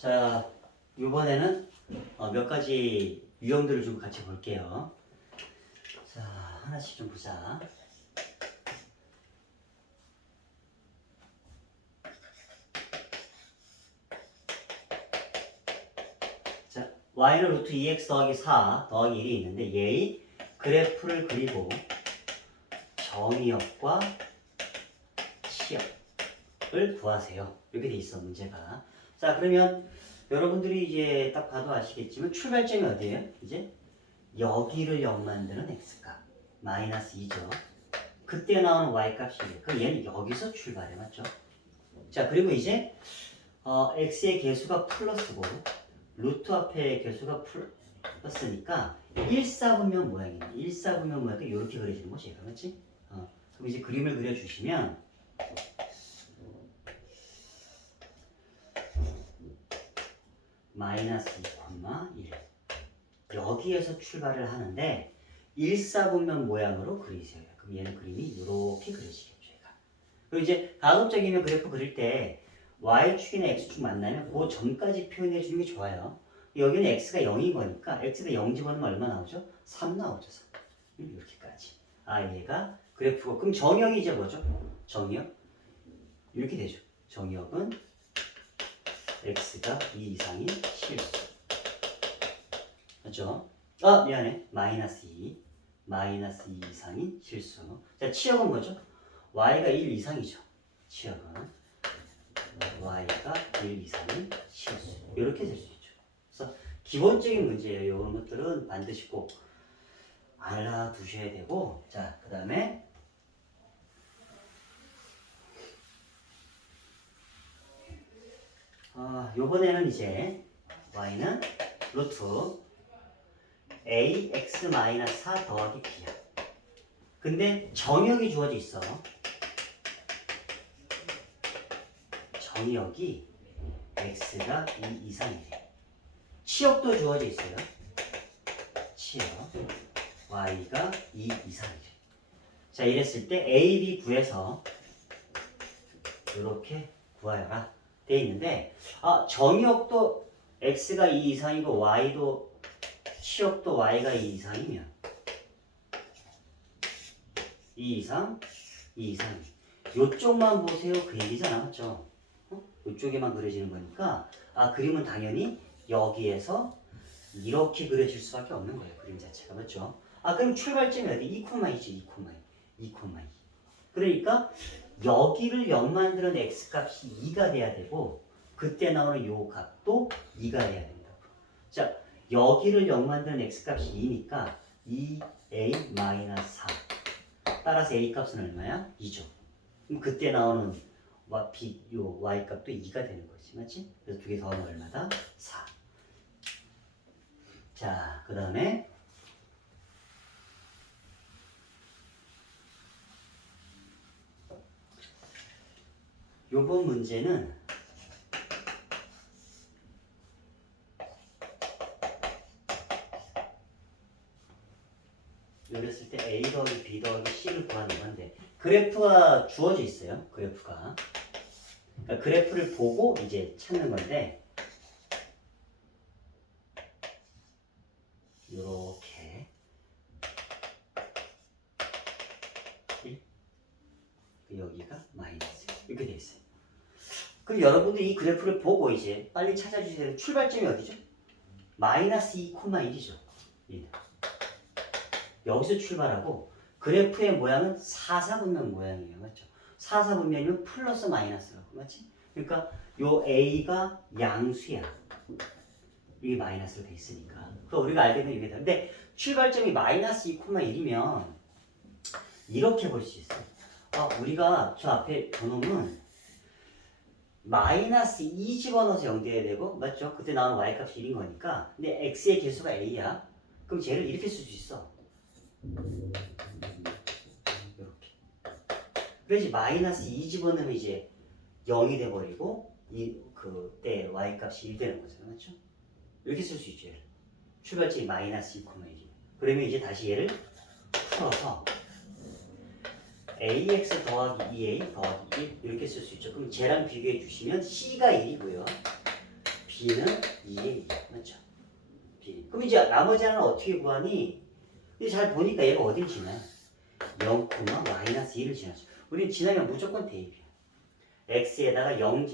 자, 이번에는 몇 가지 유형들을 좀 같이 볼게요. 자, 하나씩 좀 보자. 자, y는 루트 2x 더하기 4 더하기 1이 있는데 얘의 그래프를 그리고 정의역과 치역을 구하세요. 이렇게 돼 있어, 문제가. 자, 그러면 여러분들이 이제 딱 봐도 아시겠지만 출발점이 어디예요? 이제 여기를 0 만드는 x값 마이너스 2죠. 그때 나오는 y값이에요. 그럼 얘는 여기서 출발해, 맞죠? 자, 그리고 이제 x의 개수가 플러스고 루트 앞에 개수가 플러스니까 일사분면 모양이에요. 일사분면 모양이 이렇게 그려지는 거지, 맞지? 그럼 이제 그림을 그려주시면 마이너스 2,1 여기에서 출발을 하는데 일사분면 모양으로 그리세요. 그럼 얘는 그림이 이렇게 그려지겠죠. 얘가. 그리고 이제 가급적이면 그래프 그릴 때 y축이나 x축 만나면 그 전까지 표현해 주는 게 좋아요. 여기는 x가 0인 거니까 x가 0 집어넣으면 얼마 나오죠? 3 나오죠. 3. 이렇게까지. 얘가 그래프고 그럼 정의역이 이제 뭐죠? 정의역 이렇게 되죠. 정의역은 x가 2 이상인 실수. 맞죠? 미안해. 마이너스 2 이상인 실수. 자, 치역은 뭐죠? y가 1 이상이죠. 치역은 y가 1 이상인 실수. 이렇게 될 수 있죠. 그래서 기본적인 문제예요. 이런 것들은 반드시 꼭 알아두셔야 되고, 자, 그 다음에 요번에는 이제 y는 루트 ax-4 더하기 b야. 근데 정의역이 주어져 있어. 정의역이 x가 2 이상이래. 치역도 주어져 있어요. 치역 y가 2 이상이래. 자, 이랬을 때 a, b 구해서 이렇게 구하여라 돼 있는데 정의역도 x가 2 이상이고 y도 치역도 y가 2 이상이면 2 이상, 2 이상. 요쪽만 보세요. 그 얘기잖아. 맞죠? 요쪽에만 그려지는 거니까 그림은 당연히 여기에서 이렇게 그려질 수밖에 없는 거예요. 그림 자체가. 맞죠? 그럼 출발점이 어디? 2,2죠. 2,2. 그러니까 여기를 0 만드는 x값이 2가 돼야 되고 그때 나오는 요 값도 2가 돼야 된다고. 자, 여기를 0 만드는 x값이 2니까 2a-4 따라서 a값은 얼마야? 2죠. 그럼 그때 나오는 요 y값도 2가 되는 거지. 맞지? 그래서 두 개 더하면 얼마다? 4. 자, 그 다음에 요번 문제는 이랬을 때 a 더하기 b 더하기 c를 구하는 건데 그래프가 주어져 있어요. 그래프가. 그러니까 그래프를 보고 이제 찾는 건데 이렇게 1 여기가 마이너스 이렇게 돼 있어요. 그럼 여러분들이 이 그래프를 보고 이제 빨리 찾아주세요. 출발점이 어디죠? 마이너스 2,1이죠. 여기서 출발하고 그래프의 모양은 사사분면 모양이에요. 맞죠? 사사분면이면 플러스 마이너스라고. 맞지? 그러니까 요 A가 양수야. 이게 마이너스로 돼 있으니까. 그럼 우리가 알게 되면 이게 돼. 근데 출발점이 마이너스 2,1이면 이렇게 볼 수 있어. 우리가 저 앞에 저놈은 마이너스 2 집어넣어서 0 돼야 되고, 맞죠? 그때 나오는 y값이 1인 거니까. 근데 x의 개수가 a야. 그럼 쟤를 이렇게 쓸 수 있어. 이렇게. 그래서 마이너스 2 집어넣으면 이제 0이 돼버리고 그때 y값이 1 되는 거잖아. 맞죠? 이렇게 쓸 수 있죠. 얘를. 출발점이 마이너스 2,1이면. 그러면 이제 다시 얘를 풀어서 ax 더하기 2a 더하기 1 이렇게 쓸 수 있죠. 그럼 쟤랑 비교해 주시면 c가 1이고요. b는 2의 2. 맞죠? b. 그럼 이제 나머지 하나는 어떻게 구하니? 근데 잘 보니까 얘가 어딜 지나요? 0, 마이너스 2를 지나죠. 우리는 지나면 무조건 대입이야. x에다가 0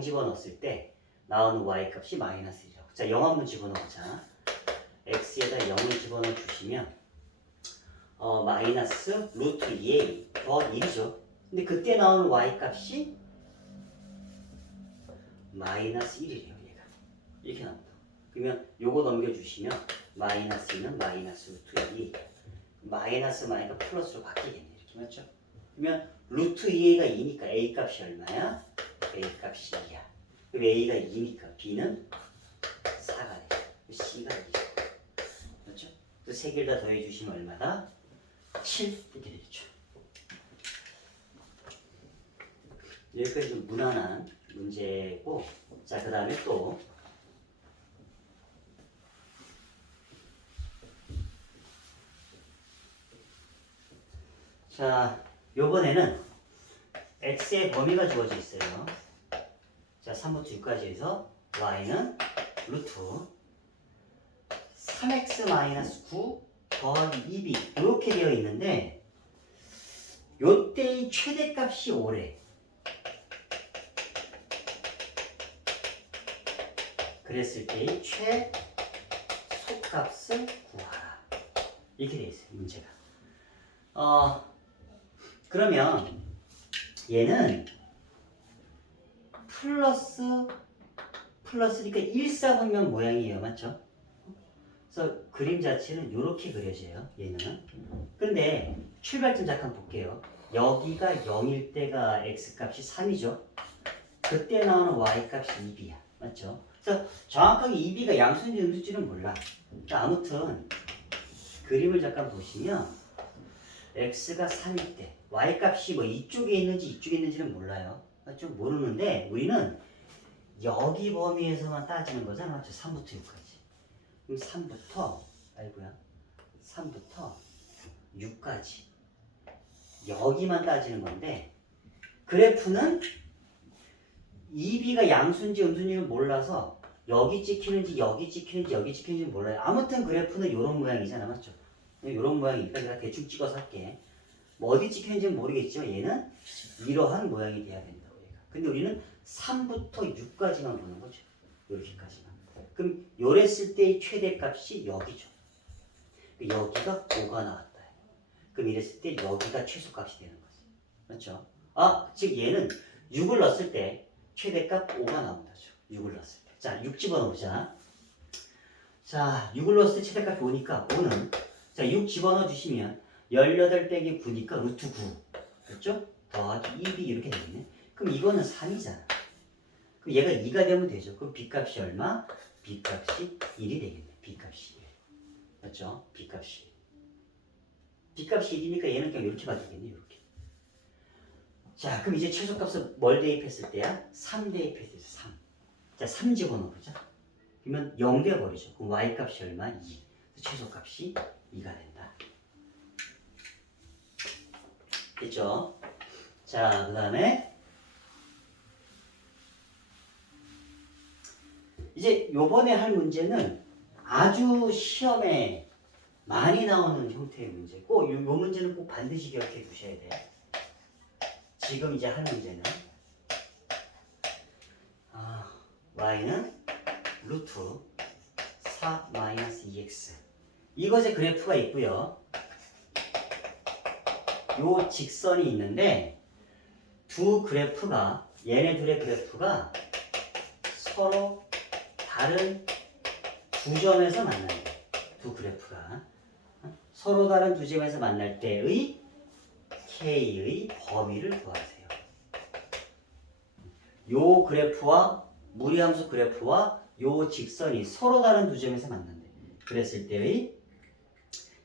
집어넣었을 때 나오는 y 값이 마이너스 1이라고. 자, 0 한번 집어넣자. x에다 0을 집어넣어 주시면 마이너스 루트 2a 더 1이죠. 근데 그때 나오는 y 값이 마이너스 1이래요. 얘가 이렇게 나옵니다. 그러면 요거 넘겨주시면 마이너스 2는 마이너스 루트 2 마이너스 마이너스 플러스로 바뀌겠네요. 이렇게 맞죠? 그러면 루트 2a가 2니까 a 값이 얼마야? a 값이 2야. 그럼 a가 2니까 b는 4가 돼요. c가 2죠. 맞죠? 그 세 개를 다 더해주시면 얼마다? 7 이렇게 되겠죠. 여기까지 좀 무난한 문제고, 자, 그 다음에 또 자, 요번에는 x의 범위가 주어져 있어요. 자, 3부터 6까지 해서 y는 루트 3x-9 더하기 2b 이렇게 되어 있는데 요때의 최대값이 5래. 그랬을 때의 최소값을 구하라. 이렇게 되어 있어요, 문제가. 그러면 얘는 플러스니까 일사분면 모양이에요. 맞죠? 그래서 그림 자체는 이렇게 그려져요. 얘는. 근데 출발점 잠깐 볼게요. 여기가 0일 때가 x값이 3이죠. 그때 나오는 y값이 2b야. 맞죠? 그래서 정확하게 2b가 양수인지 음수인지는 몰라. 그러니까 아무튼 그림을 잠깐 보시면 x가 3일 때 y값이 뭐 이쪽에 있는지 이쪽에 있는지는 몰라요. 좀 모르는데 우리는 여기 범위에서만 따지는 거잖아. 맞죠? 3부터 6까지. 그럼 3부터 6까지 여기만 따지는 건데 그래프는 2b가 양수인지 음수인지는 몰라서 여기 찍히는지 여기 찍히는지 여기 찍히는지 몰라요. 아무튼 그래프는 이런 모양이잖아. 맞죠? 이런 모양이니까 내가 대충 찍어서 할게. 뭐 어디 찍히는지는 모르겠지만 얘는 이러한 모양이 돼야 된다고 얘가. 근데 우리는 3부터 6까지만 보는 거죠. 이렇게까지만. 그럼 요랬을 때의 최대값이 여기죠. 여기가 5가 나왔다. 그럼 이랬을 때 여기가 최소값이 되는 거지. 맞죠? 즉 얘는 6을 넣었을 때 최대값 5가 나온다죠. 6을 넣었을 때. 자, 6 집어넣자. 자, 6을 넣었을 때 최대값이 5니까 5는 자, 6 집어넣어 주시면 18 빼기 9니까 루트 9. 그렇죠? 더하기 2b 이렇게 되겠네. 그럼 이거는 3이잖아. 그럼 얘가 2가 되면 되죠. 그럼 b값이 얼마? b값이 1이 되겠네. b값이 1. 맞죠? b값이 1. b값이 1이니까 얘는 그냥 이렇게 바뀌겠네. 이렇게. 자, 그럼 이제 최소값을 뭘 대입했을 때야? 3 대입했을 때 3. 자, 3 집어넣어보자. 그러면 0 되어버리죠. 그럼 y값이 얼마? 2. 최소값이 2가 된다. 됐죠? 자, 그 다음에 이제 요번에 할 문제는 아주 시험에 많이 나오는 형태의 문제고 요 문제는 꼭 반드시 기억해 두셔야 돼요. 지금 이제 할 문제는 y는 루트 4-2x 이것의 그래프가 있고요. 요 직선이 있는데 두 그래프가 얘네 둘의 그래프가 서로 다른 두 점에서 만나요. 두 그래프가 서로 다른 두 점에서 만날 때의 K의 범위를 구하세요. 요 그래프와 무리함수 그래프와 요 직선이 서로 다른 두 점에서 만난대. 그랬을 때의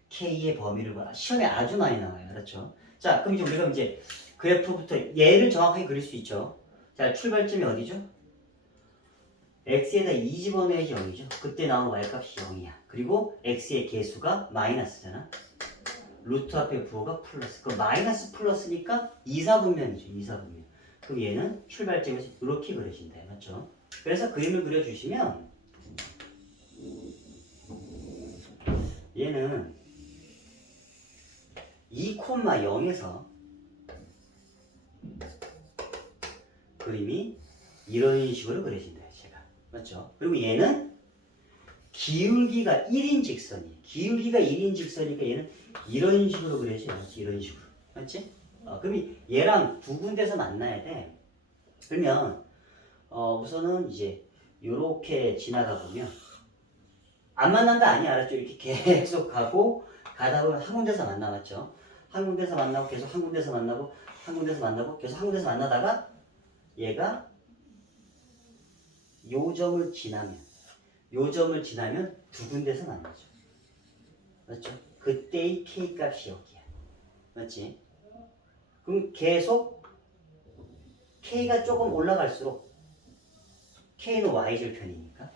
K의 범위를 구하. 시험에 아주 많이 나와요. 그렇죠? 자, 그럼 이제 우리가 이제 그래프부터 얘를 정확하게 그릴 수 있죠. 자, 출발점이 어디죠? x에다 2 집어넣어야지 0이죠. 그때 나온 y값이 0이야. 그리고 x의 개수가 마이너스잖아. 루트 앞에 부호가 플러스. 그 마이너스 플러스니까 2사분면이죠. 2사분면. 그럼 얘는 출발점에서 이렇게 그려진다. 맞죠? 그래서 그림을 그려주시면 얘는 2,0에서 그림이 이런 식으로 그려진다. 제가 맞죠? 그리고 얘는 기울기가 1인 직선이에요. 기울기가 1인 직선이니까 얘는 이런 식으로 그려져요. 이런 식으로. 맞지? 그럼 얘랑 두 군데서 만나야 돼. 그러면 우선은 이제 요렇게 지나가 보면 안 만난다 아니야. 알았죠? 이렇게 계속 가고 가다 보면 한 군데서 만나봤죠. 한 군데서 만나고 계속 한 군데서 만나고 한 군데서 만나고 계속 한 군데서 만나다가 얘가 요 점을 지나면 두 군데서 만나죠. 맞죠? 그때의 K 값이 여기야. 맞지? 그럼 계속 K가 조금 올라갈수록 K는 Y절편이니까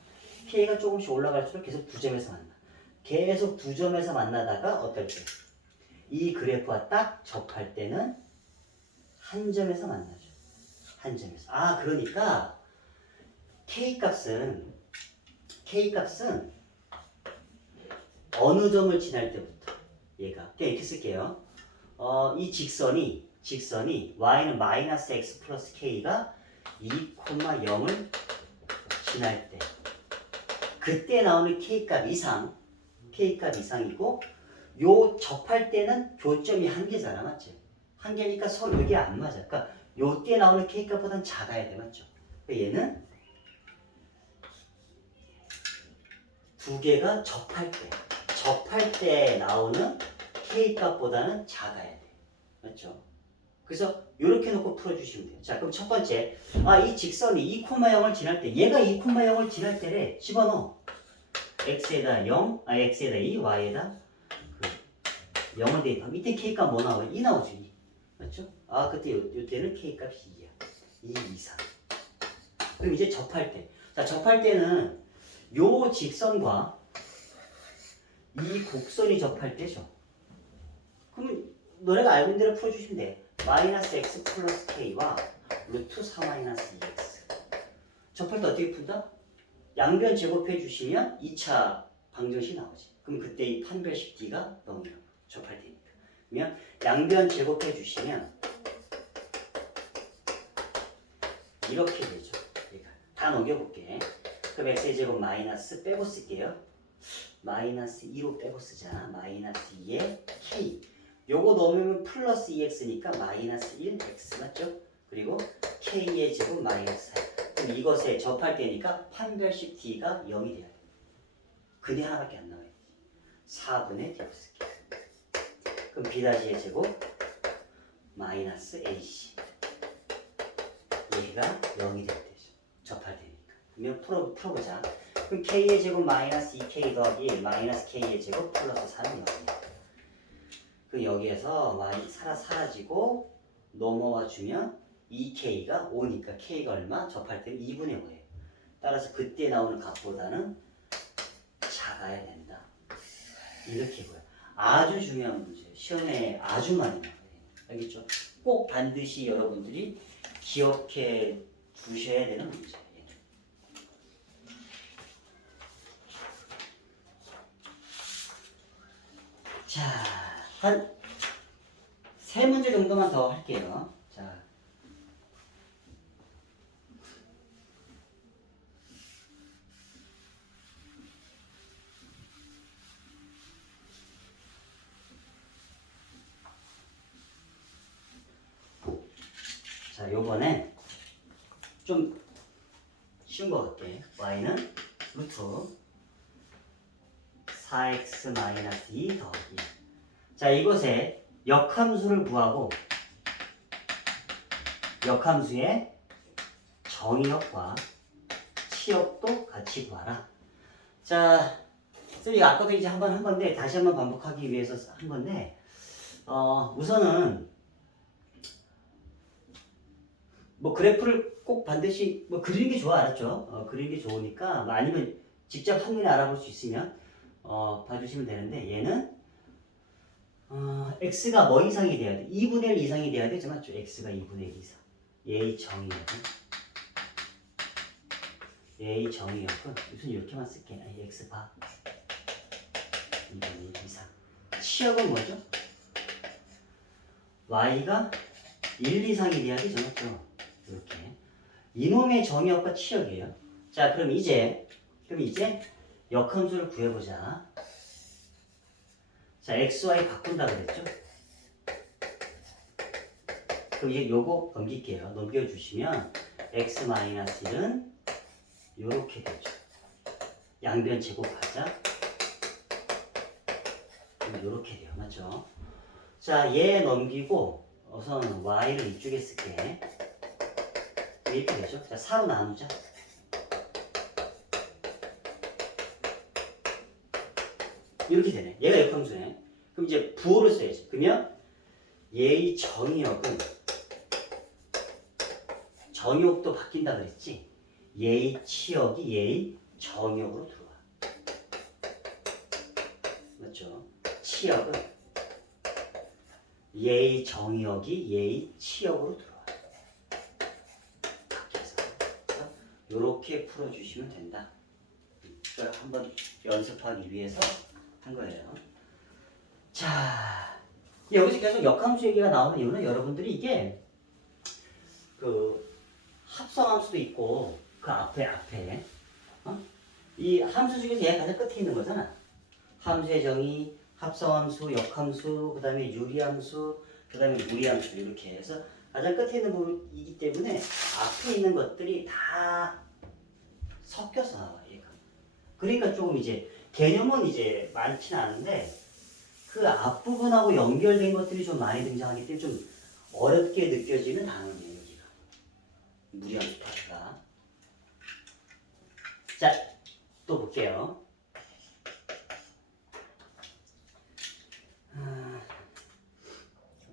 K가 조금씩 올라갈수록 계속 두 점에서 만나. 계속 두 점에서 만나다가 어떨 때? 이 그래프와 딱 접할 때는 한 점에서 만나죠. 한 점에서. 그러니까 K값은 어느 점을 지날 때부터 얘가 그냥 이렇게 쓸게요. 이 직선이 y는 마이너스 x 플러스 k가 2,0을 지날 때 그때 나오는 k값 이상이고 요 접할 때는 교점이 한 개잖아. 맞지? 한 개니까 서로 이게 안 맞아. 그러니까 요때 나오는 k값보다는 작아야 돼. 맞죠? 그러니까 얘는 두 개가 접할 때 나오는 k값보다는 작아야 돼. 맞죠? 그래서 이렇게 놓고 풀어주시면 돼요. 자, 그럼 첫 번째, 이 직선이 2,0을 지날 때, 얘가 2,0을 지날 때래 집어넣어. x에다 0, x에다 2, y에다 0을 대입하면 이때 k값 뭐 나와요? 2 나오죠. 2. 맞죠? 그때 이때는 k값이 2야. 2 이상. 그럼 이제 접할 때. 자, 접할 때는 요 직선과 이 곡선이 접할 때죠. 그럼 너네가 알고 있는 대로 풀어주시면 돼. 마이너스 x 플러스 k와 루트 4 마이너스 2x. 접할 때 어떻게 푼다? 양변 제곱해 주시면 2차 방정식 나오지. 그럼 그때 이 판별식 d가 0이라고 접할 때니까. 그러면 양변 제곱해 주시면 이렇게 되죠. 얘가. 다 넘겨볼게. 그럼 x의 제곱 마이너스 빼고 쓸게요. 마이너스 2로 빼고 쓰자. 마이너스 2의 k. 요거 넣으면 플러스 2x니까 마이너스 1x 맞죠? 그리고 k의 제곱 마이너스 4. 그럼 이것에 접할 때니까 판별식 d가 0이 돼야 돼. 근데 하나밖에 안 나와요. 4분의 d 쓸게. 그럼 b-의 제곱 마이너스 ac. 얘가 0이 돼야 되죠. 접할 때니까. 그러면 풀어보자. 그럼 k의 제곱 마이너스 2k 더하기 1 마이너스 k의 제곱 플러스 4는 0이야. 그럼 여기에서 사라지고 넘어와 주면 2k가 5니까 k가 얼마? 접할 때는 2분의 5예요. 따라서 그때 나오는 값보다는 작아야 된다. 이렇게 보여. 아주 중요한 문제예요. 시험에 아주 많이 나와요. 알겠죠? 꼭 반드시 여러분들이 기억해 두셔야 되는 문제예요. 자, 한 3문제 정도만 더 할게요. 자, 요번엔 좀 쉬운 거 같게. y는 루트 4x 마이너스 2 더하기. 자, 이곳에 역함수를 구하고 역함수의 정의역과 치역도 같이 구하라. 자, 이거 아까도 이제 한번 한 건데 다시 한번 반복하기 위해서 한 건데 우선은 뭐 그래프를 꼭 반드시 뭐 그리는 게 좋아. 알았죠? 그리는 게 좋으니까 아니면 직접 한눈에 알아볼 수 있으면 봐주시면 되는데 얘는 x가 뭐 이상이 돼야 돼? 2분의 1 이상이 돼야 되죠. 맞죠? x가 2분의 1 이상. 얘의 정의는 A 정의역은 우선 이렇게만 쓸게. X 바 2분의 1 이상. 치역은 뭐죠? Y가 1 이상이 돼야 되죠. 맞죠? 이렇게. 이놈의 정의역과 치역이에요. 자, 그럼 이제 역함수를 구해보자. 자, x, y 바꾼다 그랬죠? 그럼 이제 요거 넘길게요. 넘겨주시면 x-1은 요렇게 되죠. 양변 제곱하자. 그럼 요렇게 돼요. 맞죠? 자, 얘 넘기고 우선 y를 이쪽에 쓸게. 이렇게 되죠? 자, 4로 나누자. 이렇게 되네. 얘가 역함수네. 그럼 이제 부호를 써야지. 그러면 얘의 정의역도 바뀐다 그랬지. 얘의 치역이 얘의 정의역으로 들어와. 맞죠? 치역은 얘의 정의역이 얘의 치역으로 들어와. 바뀌어서. 이렇게 풀어주시면 된다. 그걸 한번 연습하기 위해서 한 거예요. 자, 여기서 계속 역함수 얘기가 나오는 이유는 여러분들이 이게 그 합성함수도 있고 그 앞에 이 함수 중에서 얘가 가장 끝에 있는 거잖아. 함수의 정의, 합성함수, 역함수, 그 다음에 유리함수, 그 다음에 무리함수 이렇게 해서 가장 끝에 있는 부분이기 때문에 앞에 있는 것들이 다 섞여서 나와 얘가. 그러니까 조금 이제 개념은 이제 많지는 않은데 그 앞부분하고 연결된 것들이 좀 많이 등장하기 때문에 좀 어렵게 느껴지는 단어예요, 여기가. 무리함수 파트가. 자, 또 볼게요.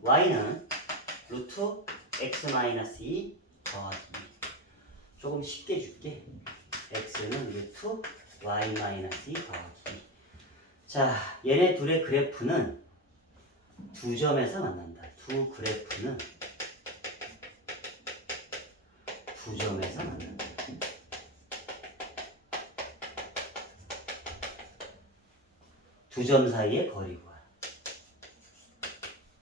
y는 루트 x-2 더하기 조금 쉽게 줄게. x는 루트 y-2 더하기. 자, 얘네 둘의 그래프는 두 점에서 만난다. 두 그래프는 두 점에서 만난다. 두 점 사이의 거리 구하라.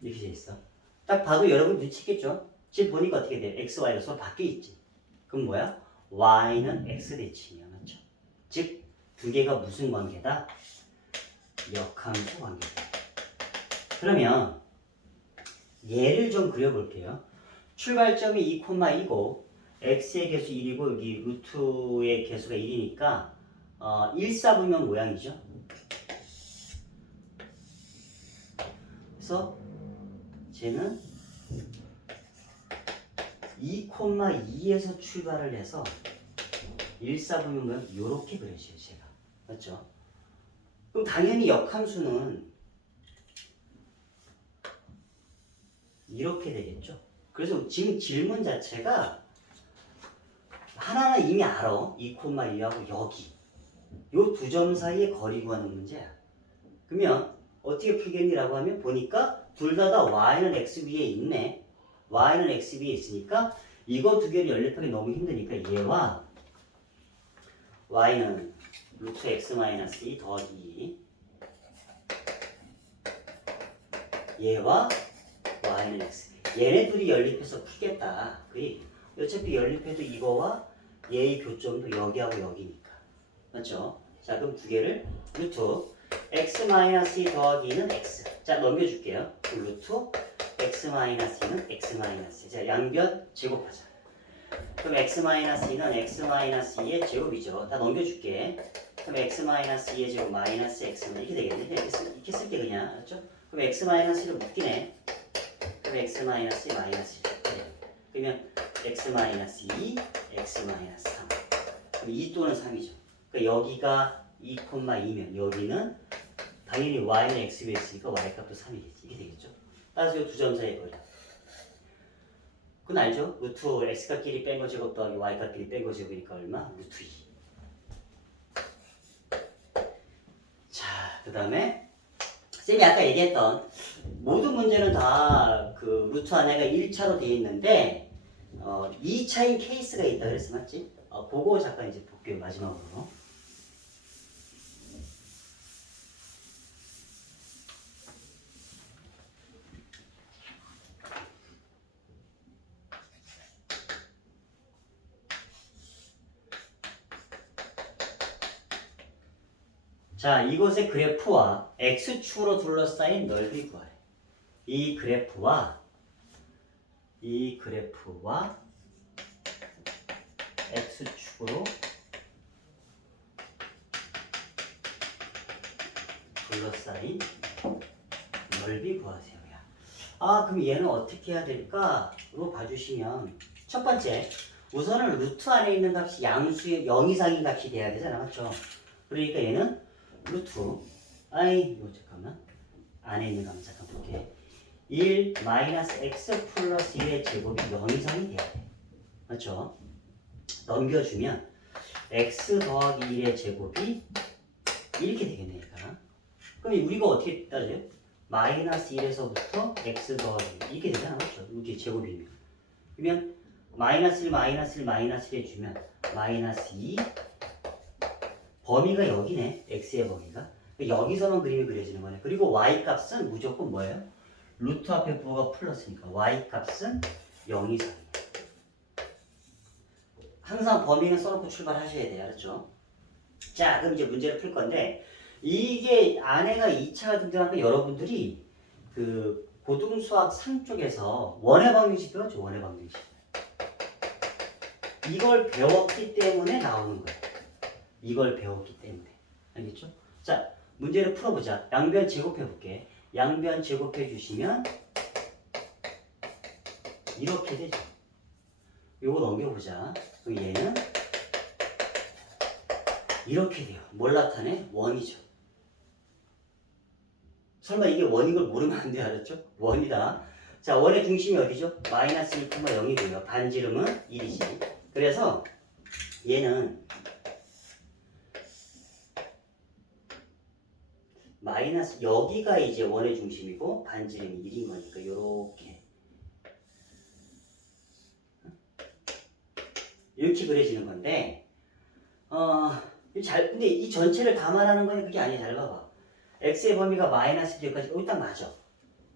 이렇게 돼 있어. 딱 봐도 여러분 눈치겠죠? 지금 보니까 어떻게 돼? x, y가 서로 바뀌어 있지. 그럼 뭐야? y는 x 대칭이야. 맞죠? 즉, 두 개가 무슨 관계다? 역함수 관계다. 그러면 얘를 좀 그려볼게요. 출발점이 2,2고 x의 개수 1이고 여기 루트의 개수가 1이니까 1사분면 모양이죠. 그래서 쟤는 2,2에서 출발을 해서 1사분면 모양 이렇게 그려져요. 제가. 맞죠? 그럼 당연히 역함수는 이렇게 되겠죠. 그래서 지금 질문 자체가 하나는 이미 알아. 2,2하고 여기 요 두 점 사이의 거리 구하는 문제야. 그러면 어떻게 풀겠니라고 하면 보니까 둘 다 y는 x 위에 있네. y는 x 위에 있으니까 이거 두 개를 연립하기 너무 힘드니까 얘와 y는 루트 x-2 더하기 얘와 y는 x. 얘네 둘이 연립해서 풀겠다. 그게 어차피 연립해도 이거와 얘의 교점도 여기하고 여기니까. 맞죠? 자, 그럼 두 개를 루트 x-2 더하기는 x. 자, 넘겨줄게요. 루트 x-2는 x-2. 자, 양변 제곱하자. 그럼 x-2는 x-2의 제곱이죠. 다 넘겨줄게. 그럼 x-2의 제곱 마이너스 x는 이렇게 되겠네. 이렇게 쓸게 그냥. 알았죠? 그럼 x-를 묶이네. 그럼 x-마이너스 1. 그러면 x-2, x-3. 그럼 2 또는 3이죠. 그러니까 여기가 2,2면 여기는 당연히 y는 x 위에 있으니까 y 값도 3이겠지. 이게 되겠죠. 따라서 이 두 점 사이의 거리. 그건 알죠? 루트 x값끼리 뺀 거 제곱 더하기 y값끼리 뺀 거 제곱이니까 얼마? 루트 2. 자, 그 다음에 쌤이 아까 얘기했던 모든 문제는 다 그 루트 안에가 1차로 되어 있는데 2차인 케이스가 있다 그랬어. 맞지? 그거 잠깐 이제 볼게요. 마지막으로. 자, 이것의 그래프와 x축으로 둘러싸인 넓이 구하래. 이 그래프와 x축으로 둘러싸인 넓이 구하세요. 그럼 얘는 어떻게 해야 될까?로 봐주시면 첫 번째, 우선은 루트 안에 있는 값이 양수의 0 이상인 값이 돼야 되잖아, 맞죠? 그러니까 얘는 루트 이거 잠깐만 안에 있는 값 잠깐 볼게. 1 마이너스 x 플러스 1의 제곱이 0 이상이 돼야 돼, 맞죠? 넘겨주면 x 더하기 1의 제곱이 이렇게 되겠네니까. 그럼 우리가 어떻게 따져요? 마이너스 1에서부터 x 더하기 1 이렇게 되잖아, 맞죠? 이게 제곱이면. 그러면 마이너스 1 마이너스 1 마이너스 1 해주면 마이너스 2 범위가 여기네, x의 범위가. 여기서만 그림이 그려지는 거네. 그리고 y 값은 무조건 뭐예요? 루트 앞에 부호가 플러스니까 y 값은 0 이상이에요. 항상 범위는 써놓고 출발하셔야 돼요, 알았죠? 자, 그럼 이제 문제를 풀 건데, 이게 안에가 2차가 등장하니까 여러분들이 그 고등수학 3 쪽에서 원의 방정식 배웠죠? 원의 방정식. 이걸 배웠기 때문에 나오는 거예요. 이걸 배웠기 때문에. 알겠죠? 자, 문제를 풀어보자. 양변 제곱해 볼게. 양변 제곱해 주시면 이렇게 되죠. 요거 넘겨보자. 그럼 얘는 이렇게 돼요. 뭘 나타내? 원이죠. 설마 이게 원인 걸 모르면 안 돼, 알았죠? 원이다. 자, 원의 중심이 어디죠? 마이너스 1,0이고요. 반지름은 1이지. 그래서 얘는 마이너스 여기가 이제 원의 중심이고 반지름이 1인 거니까 요렇게 이렇게 그려지는 건데 근데 이 전체를 다 말하는 거는 그게 아니야. 잘 봐봐. x의 범위가 마이너스 1까지 여기 딱 맞아.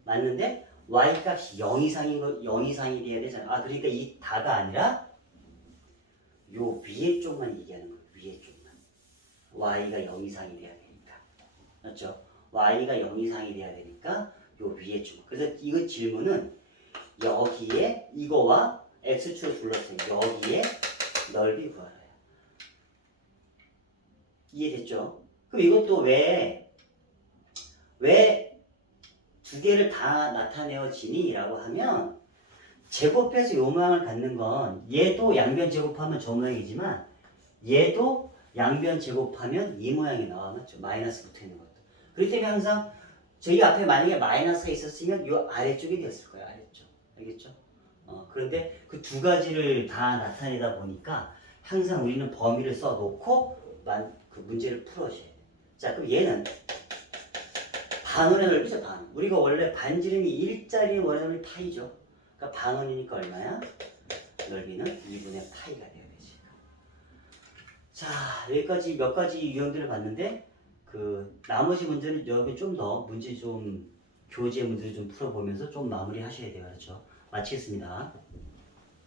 맞는데 y 값이 0 이상인 거 0 이상이 돼야 되잖아. 그러니까 이 다가 아니라 요 위에 쪽만 얘기하는 거야. 위에 쪽만. y가 0 이상이 돼야 되니까. 맞죠? y가 0 이상이 돼야 되니까 요 위에 쪽. 그래서 이거 질문은 여기에 이거와 x축을 둘러싸인 여기에 넓이 구하라. 이해됐죠? 그럼 이것도 왜 두 개를 다 나타내어지니? 라고 하면 제곱해서 요 모양을 갖는 건 얘도 양변 제곱하면 저 모양이지만 얘도 양변 제곱하면 이 모양이 나와, 맞죠? 마이너스 붙어 있는 것도. 그렇기 때문에 항상 저희 앞에 만약에 마이너스가 있었으면 요 아래쪽이 됐을 거예요. 아래쪽. 알겠죠? 그런데 그 두 가지를 다 나타내다 보니까 항상 우리는 범위를 써놓고 그 문제를 풀어줘야 돼요. 자, 그럼 얘는 반원의 넓이죠, 반. 우리가 원래 반지름이 1짜리 원의 넓이 파이죠. 그러니까 반원이니까 얼마야? 넓이는 2분의 파이가 돼야 되지. 자, 여기까지 몇 가지 유형들을 봤는데 그 나머지 문제는 여기 좀 더 문제 좀 교재 문제를 좀 풀어보면서 좀 마무리 하셔야 돼요. 그렇죠? 마치겠습니다.